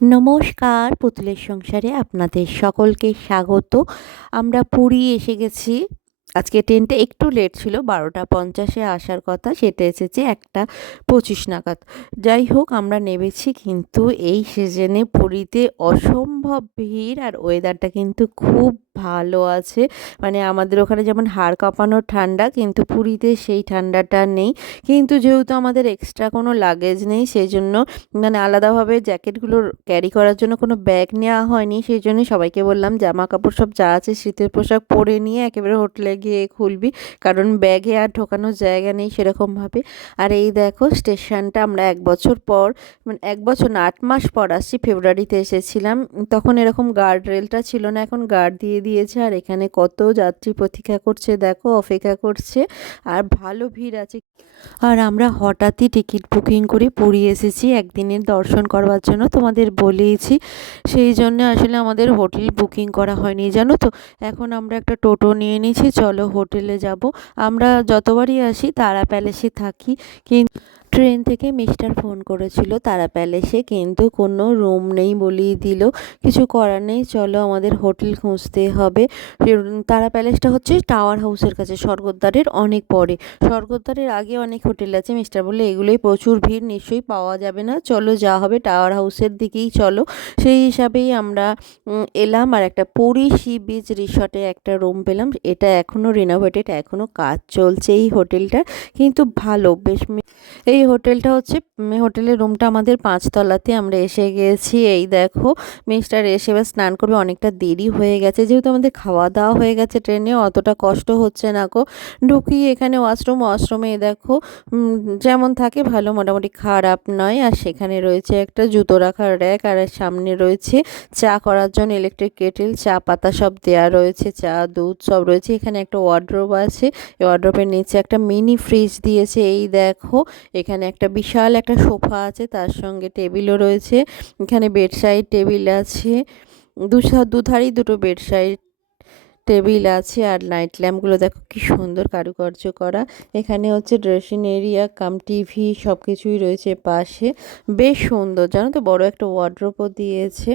নমস্কার পুতুলের সংসারে আপনাদের সকলকে স্বাগত। আমরা পুরী এসে গেছি। আজকে ট্রেনটা একটু লেট ছিল, বারোটা পঞ্চাশে আসার কথা, সেটা এসেছে একটা পঁচিশ নাগাদ। যাই হোক, আমরা নেমেছি কিন্তু এই সিজনে পুরীতে অসম্ভব ভিড় আর ওয়েদারটা কিন্তু খুব ভালো আছে। মানে আমাদের ওখানে যেমন হাড় কাঁপানোর ঠান্ডা, কিন্তু পুরীতে সেই ঠান্ডাটা নেই। কিন্তু যেহেতু আমাদের এক্সট্রা কোনো লাগেজ নেই সেই জন্য মানে আলাদাভাবে জ্যাকেটগুলো ক্যারি করার জন্য কোনো ব্যাগ নেওয়া হয়নি সেই জন্য সবাইকে বললাম জামা কাপড় সব যা আছে শীতের পোশাক পরে নিয়ে একেবারে হোটেলে গিয়ে খুলবি। কারণ ব্যাগে আর ঢোকানোর জায়গা নেই সেরকমভাবে। আর এই দেখো স্টেশনটা আমরা এক বছর পর মানে এক বছর না, আট মাস পর আসছি, ফেব্রুয়ারিতে এসেছিলাম। তখন এরকম গার্ড রেলটা ছিল না, এখন গার্ড দিয়ে দিয়েছে। আর এখানে কত যাত্রী প্রতীক্ষা করছে, দেখো, অপেক্ষা করছে। আর ভালো ভিড় আছে। আর আমরা হঠাৎই টিকিট বুকিং করে পুরী এসেছি, একদিনের দর্শন করবার জন্য। তোমাদের বলেইছি, সেই জন্য আসলে আমাদের হোটেল বুকিং করা হয়নি, জানো তো? এখন আমরা একটা টোটো নিয়ে নিয়েছি, চলো হোটেলে যাব। আমরা যতবারই আসি তারা প্যালেসে থাকি। কিন্তু ট্রেন থেকে মিস্টার ফোন করেছিল তারা প্যালেসে, কিন্তু কোনো রুম নেই বলিয়ে দিল। কিছু করার নেই, চলো আমাদের হোটেল খুঁজতে হবে। তারা প্যালেসটা হচ্ছে টাওয়ার হাউসের কাছে, স্বর্গদ্বারের অনেক পরে। স্বর্গদ্বারের আগে অনেক হোটেল আছে, মিস্টার বললে এগুলোই প্রচুর ভিড়, নিশ্চয়ই পাওয়া যাবে না। চলো যা হবে, টাওয়ার হাউসের দিকেই চলো। সেই হিসাবেই আমরা এলাম আর একটা পুরী সি বিচ রিসর্টে একটা রুম পেলাম। এটা এখনও রিনোভেটেড এখনও কাজ চলছে এই হোটেলটার। কিন্তু ভালো, বেশ এই হোটেলটা হচ্ছে হোটেলের রুমটা আমাদের পাঁচতলাতে। আমরা এসে গেছি, এই দেখো, মিস্টার এসে এবার স্নান করবে, অনেকটা দেরি হয়ে গেছে। যেহেতু আমাদের খাওয়া দাওয়া হয়ে গেছে ট্রেনে, অতটা কষ্ট হচ্ছে না কো ঢুকি এখানে ওয়াশরুম, ওয়াশরুমে দেখো যেমন থাকে, ভালো মোটামুটি খারাপ নয়। আর সেখানে রয়েছে একটা জুতো রাখার র্যাক, আর সামনে রয়েছে চা করার জন্য ইলেকট্রিক কেটেল চা পাতা সব দেওয়া রয়েছে, চা, দুধ সব রয়েছে। এখানে একটা ওয়ার্ড্রোব আছে ওয়ার্ড্রোবের নিচে একটা মিনি ফ্রিজ দিয়েছে। এই দেখো, এখানে একটা বিশাল একটা সোফা আছে, তার সঙ্গে টেবিলও রয়েছে। এখানে বেড সাইড টেবিল আছে দুসা দুধারেই দুটো বেড সাইড টেবিল আছে আর লাইট ল্যাম্পগুলো দেখো কি সুন্দর কারুকার্য করা। এখানে হচ্ছে ড্রেসিং এরিয়া, কাম টিভি সব কিছুই রয়েছে পাশে। বেশ সুন্দর, জানো তো বড় একটা ওয়ার্ড্রোপও দিয়েছে।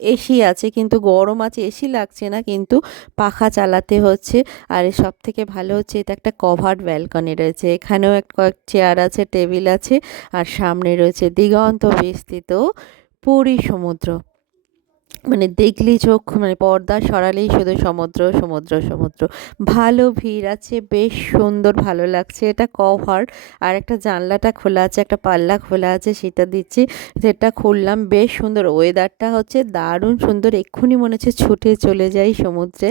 এসি আছে, কিন্তু গরম আছে, এসি লাগছে না, কিন্তু পাখা চালাতে হচ্ছে। আর সব থেকে ভালো হচ্ছে, এটা একটা কভার্ড ব্যালকনি রয়েছে। এখানেও এক কয়েক চেয়ার আছে টেবিল আছে, আর সামনে রয়েছে দিগন্ত বিস্তৃত পুরী সমুদ্র। মানে দেখলেই চোখ মানে পর্দা সরালেই শুধু সমুদ্র সমুদ্র সমুদ্র। ভালো ভিড় আছে, বেশ সুন্দর, ভালো লাগছে। এটা কভার আর একটা জানলাটা খোলা আছে, একটা পাল্লা খোলা আছে, সেটা দিচ্ছি। সেটা খুললাম, বেশ সুন্দর। ওয়েদারটা হচ্ছে দারুণ সুন্দর। এক্ষুনি মনে হচ্ছে ছুটে চলে যাই সমুদ্রে।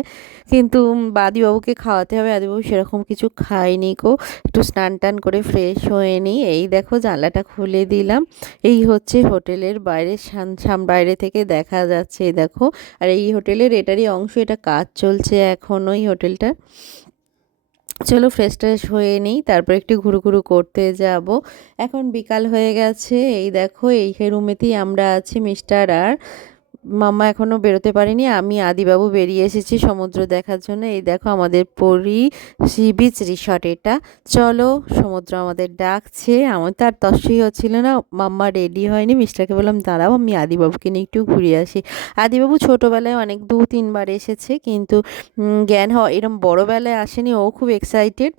কিন্তু বাদিবাবুকে খাওয়াতে হবে আদিবাবু সেরকম কিছু খায়নি কো একটু স্নান টান করে ফ্রেশ হয়ে নিই। এই দেখো জানলাটা খুলে দিলাম। এই হচ্ছে হোটেলের বাইরে সাম, বাইরে থেকে দেখা যাচ্ছে এই দেখো। আর এই হোটেলের এটারই অংশ, এটা কাজ চলছে এখনও এই হোটেলটা। চলো ফ্রেশ ট্রেশ হয়ে নিই, তারপর একটু ঘুরু ঘুরু করতে যাব। এখন বিকাল হয়ে গেছে, এই দেখো, এই রুমেতেই আমরা আছি মিস্টার আর মাম্মা এখনও বেরোতে পারেনি, আমি আদিবাবু বেরিয়ে এসেছি সমুদ্র দেখার জন্য। এই দেখো আমাদের পুরী সি বিচ রিসর্ট এটা। চলো, সমুদ্র আমাদের ডাকছে। আমার তো আর তস্যই হচ্ছিল না, মাম্মা রেডি হয়নি। মিস্টারকে বললাম, দাঁড়াও, আমি আদিবাবুকে নিয়ে একটু ঘুরে আসি। আদিবাবু ছোটোবেলায় অনেক দু তিনবার এসেছে, কিন্তু জ্ঞান হওয়া এরম বড়োবেলায় আসেনি, ও খুব এক্সাইটেড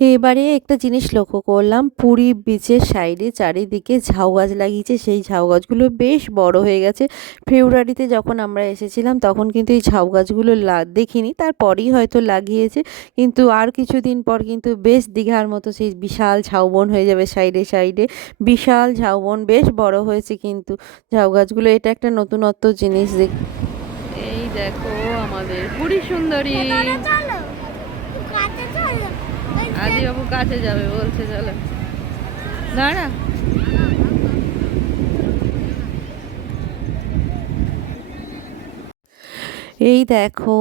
এবারে একটা জিনিস লক্ষ্য করলাম, পুরী বিচের সাইডে চারিদিকে ঝাউ গাছ লাগিয়েছে, সেই ঝাউ গাছগুলো বেশ বড় হয়ে গেছে। ফেব্রুয়ারিতে যখন আমরা এসেছিলাম, তখন কিন্তু এই ঝাউ গাছগুলো দেখিনি, তারপরেই হয়তো লাগিয়েছে, কিন্তু আর কিছুদিন পর কিন্তু বেশ দীঘার মতো সেই বিশাল ঝাউবন হয়ে যাবে সাইডে সাইডে বিশাল ঝাউবন বেশ বড় হয়েছে কিন্তু ঝাউ গাছগুলো, এটা একটা নতুনত্ব জিনিস দেখ এই দেখো আমাদের পুরী সুন্দরী আদিবাবু কাছে যাবে বলছে চলো দাঁড়া এই দেখো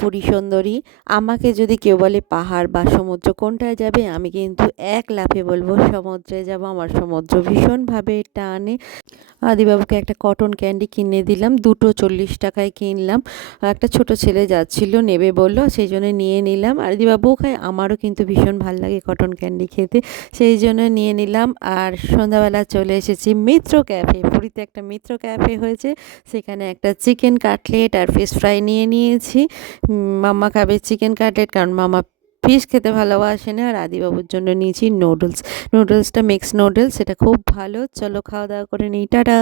পুরী সুন্দরী, আমাকে যদি কেউ বলে পাহাড় বা সমুদ্র কোনটায় যাবে, আমি কিন্তু এক লাফে বলব সমুদ্রে যাব। আমার সমুদ্র ভীষণভাবে টানে। আদিবাবুকে একটা কটন ক্যান্ডি কিনে দিলাম, দুটো চল্লিশ টাকায় কিনলাম। একটা ছোট ছেলে যাচ্ছিল, নেবে বলল, সেই জন্য নিয়ে নিলাম। আদিবাবুও খায়, আমারও কিন্তু ভীষণ ভালো লাগে কটন ক্যান্ডি খেতে। সেই জন্য নিয়ে নিলাম। আর সন্ধ্যাবেলা চলে এসেছি মিত্র ক্যাফে পুরীতে একটা মিত্র ক্যাফে হয়েছে। সেখানে একটা চিকেন কাটলেট আর ফিশ ফ্রাই নিয়ে নিয়েছি। মামা খাবে চিকেন কাটলেট কারণ মামা ফিশ খেতে ভালোবাসে না আর আদিবাবুর জন্য নিয়েছি নুডলস নুডলসটা মিক্স নুডলস সেটা খুব ভালো। চলো খাওয়া দাওয়া করে নিই। টাটা!